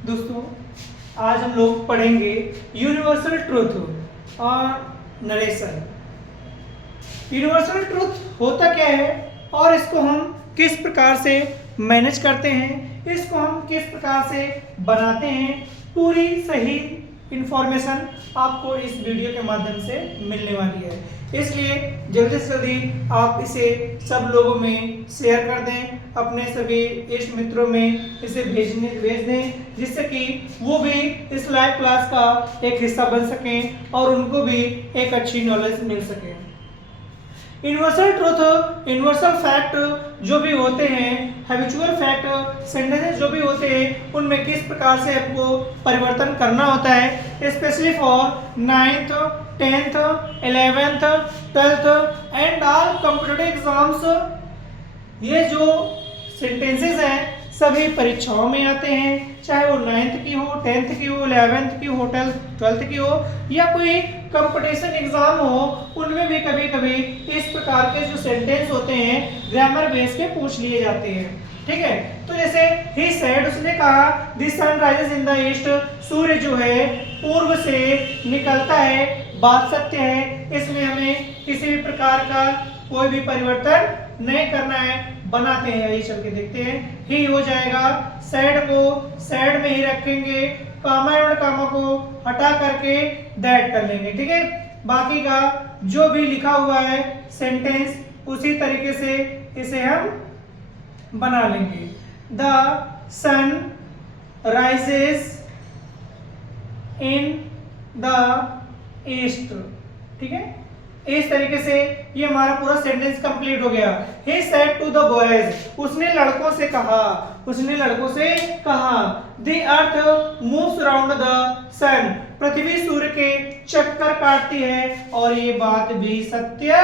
दोस्तों, आज हम लोग पढ़ेंगे यूनिवर्सल ट्रूथ और नरेशन। यूनिवर्सल ट्रूथ होता क्या है और इसको हम किस प्रकार से मैनेज करते हैं, इसको हम किस प्रकार से बनाते हैं, पूरी सही इंफॉर्मेशन आपको इस वीडियो के माध्यम से मिलने वाली है। इसलिए जल्दी से जल्दी आप इसे सब लोगों में शेयर कर दें, अपने सभी इष्ट मित्रों में इसे भेज दें, जिससे कि वो भी इस लाइव क्लास का एक हिस्सा बन सकें और उनको भी एक अच्छी नॉलेज मिल सके। यूनिवर्सल ट्रूथ, यूनिवर्सल फैक्ट जो भी होते हैं, हैबिचुअल फैक्ट सेंटेंसेस जो भी होते हैं, उनमें किस प्रकार से आपको परिवर्तन करना होता है, specially for 9th, 10th, 11th, 12th and all competitive exams. ये जो सेंटेंसेस हैं सभी परीक्षाओं में आते हैं, चाहे वो 9th की हो, 10th की हो, 11th की हो, 12th की हो या कोई कंपटीशन एग्जाम हो, उनमें भी कभी कभी इस प्रकार के जो सेंटेंस होते हैं ग्रामर बेस के पूछ लिए जाते हैं। ठीक है, तो जैसे ही सेड, उसने कहा the sun rises in the east, सूर्य जो है पूर्व से निकलता है, बात सत्य है, इसमें हमें किसी भी प्रकार का कोई भी परिवर्तन नहीं करना है, बनाते हैं, यही चल के देखते हैं। ही हो जाएगा, सैड को सैड में ही रखेंगे, कामा और कामा को हटा करके दैट कर लेंगे। ठीक है, बाकी का जो भी लिखा हुआ है सेंटेंस उसी तरीके से इसे हम बना लेंगे। The sun rises in the east. ठीक है, इस तरीके से ये हमारा पूरा सेंटेंस कंप्लीट हो गया। He said to the boys, उसने लड़कों से कहा, उसने लड़कों से कहा, The earth moves around the sun, पृथ्वी सूर्य के चक्कर काटती है और ये बात भी सत्य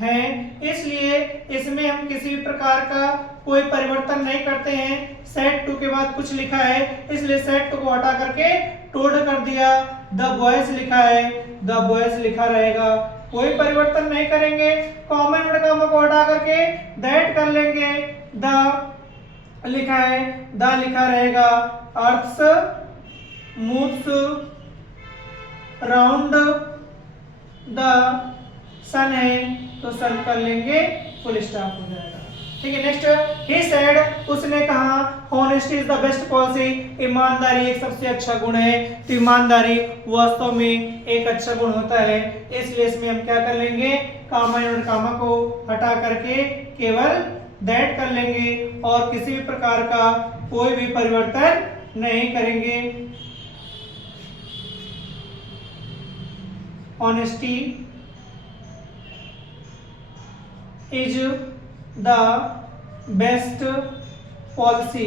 है, इसलिए इसमें हम किसी भी प्रकार का कोई परिवर्तन नहीं करते हैं। सेट टू के बाद कुछ लिखा है, इसलिए सेट टू को हटा करके टोल्ड कर दिया। द बॉयज लिखा है, द बॉयज लिखा रहेगा, कोई परिवर्तन नहीं करेंगे। कॉमन वर्ड का को हटा करके दैट कर लेंगे। द लिखा है, द लिखा रहेगा। अर्थ्स मूव्स राउंड द सन है तो सन कर लेंगे, फुल स्टॉप हो जाएगा। ठीक है, नेक्स्ट ही सेड, उसने कहा honesty is the best policy, ईमानदारी एक सबसे अच्छा गुण है। तो ईमानदारी वास्तव में एक अच्छा गुण होता है, इसलिए इसमें हम क्या कर लेंगे, कामा और कामा को हटा करके केवल दैट कर लेंगे और किसी भी प्रकार का कोई भी परिवर्तन नहीं करेंगे। Honesty is the best policy,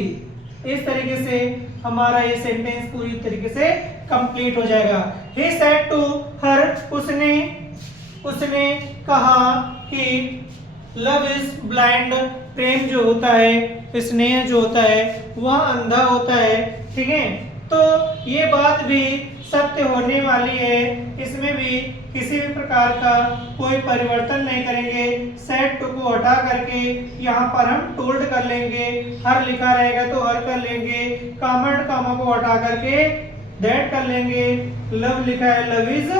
इस तरीके से हमारा ये सेंटेंस पूरी तरीके से कंप्लीट हो जाएगा। He said to her, उसने कहा कि लव इज ब्लाइंड, प्रेम जो होता है, स्नेह जो होता है वह अंधा होता है। ठीक है, तो ये बात भी सत्य होने वाली है, इसमें भी किसी भी प्रकार का कोई परिवर्तन नहीं करेंगे। सेट टू को हटा करके यहाँ पर हम टोल्ड कर लेंगे, हर लिखा रहेगा तो हर कर लेंगे, कामा कामा को हटा करके दैट कर लेंगे। लव लिखा है, लव इज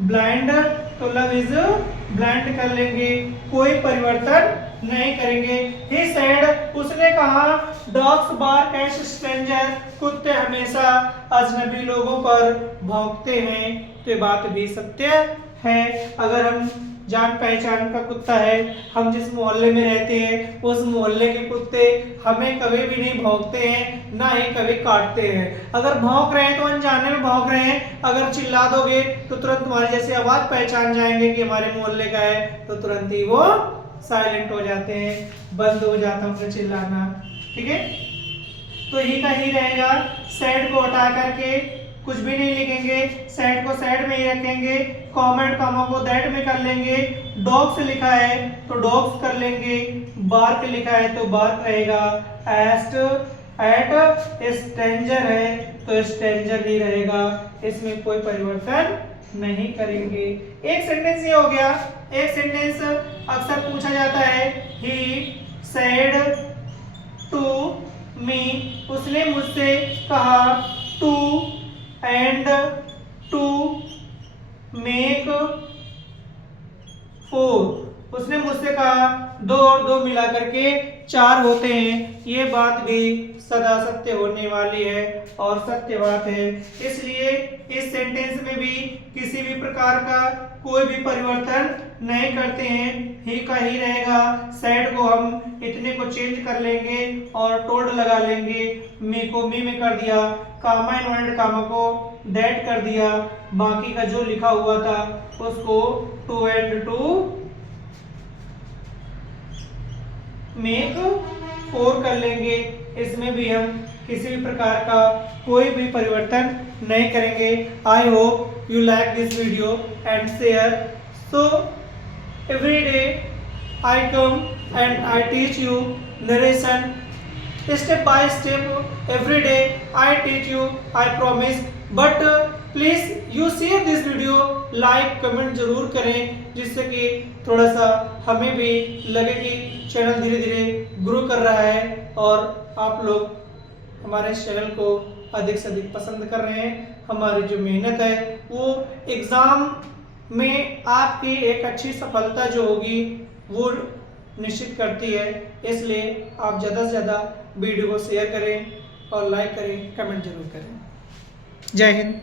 ब्लाइंड तो लव इज ब्लाइंड कर लेंगे, कोई परिवर्तन नहीं करेंगे। ही सेड, उसने कहा डॉग्स बार्क एट स्ट्रेंजर, कुत्ते हमेशा अजनबी लोगों पर भौंकते हैं, तो ये बात भी सत्य है। अगर हम जान पहचान का कुत्ता है, हम जिस मोहल्ले में रहते हैं उस मोहल्ले के कुत्ते हमें कभी भी नहीं भौंकते हैं, ना ही कभी काटते हैं। अगर भौंक रहे हैं तो अनजाने में भौंक रहे हैं, अगर चिल्ला दोगे तो तुरंत तुम्हारी जैसी आवाज पहचान जाएंगे कि हमारे मोहल्ले का है, तो तुरंत ही वो साइलेंट हो जाते हैं, बंद हो जाता है उनका चिल्लाना। ठीक है, तो ही का ही रहेगा। सेड को हटा करके कुछ भी नहीं लिखेंगे, सेड को सेड में ही रखेंगे, कॉमेंट कामा को दैट में कर लेंगे। डॉग्स लिखा है तो डॉग्स कर लेंगे, बार्क लिखा है तो बार्क रहेगा। एस्ट एट स्ट्रेंजर है तो स्ट्रेंजर ही रहेगा, इसमें कोई परिवर्तन नहीं करेंगे। एक सेंटेंस ये हो गया। एक सेंटेंस अक्सर पूछा जाता है, ही सेड टू मी, उसने मुझसे कहा, 2 and 2 make 4। उसने मुझसे कहा 2 और 2 मिला करके 4 होते हैं। ये बात भी सदा सत्य होने वाली है और सत्य बात है। इसलिए इस सेंटेंस में भी किसी भी प्रकार का कोई भी परिवर्तन नहीं करते हैं, ही का ही रहेगा। सैड को हम इतने को चेंज कर लेंगे और टोल्ड लगा लेंगे। मी को मी में कर दिया, कामा इन्वर्टेड कामा को दैट कर दिया, बाकी का जो लिखा हुआ था उसको 2 and 2 मेक 4 कर लेंगे। इसमें भी हम किसी भी प्रकार का कोई भी परिवर्तन नहीं करेंगे। I hope you like this video and share. So every day I come and I teach you narration step by step। every day I teach you, I promise। but please you share this video, like comment जरूर करें, जिससे कि थोड़ा सा हमें भी लगे कि चैनल धीरे धीरे ग्रो कर रहा है और आप लोग हमारे इस चैनल को अधिक से अधिक पसंद कर रहे हैं। हमारी जो मेहनत है वो एग्ज़ाम में आपकी एक अच्छी सफलता जो होगी वो निश्चित करती है। इसलिए आप ज़्यादा से ज़्यादा वीडियो को शेयर करें और लाइक करें, कमेंट जरूर करें। जय हिंद।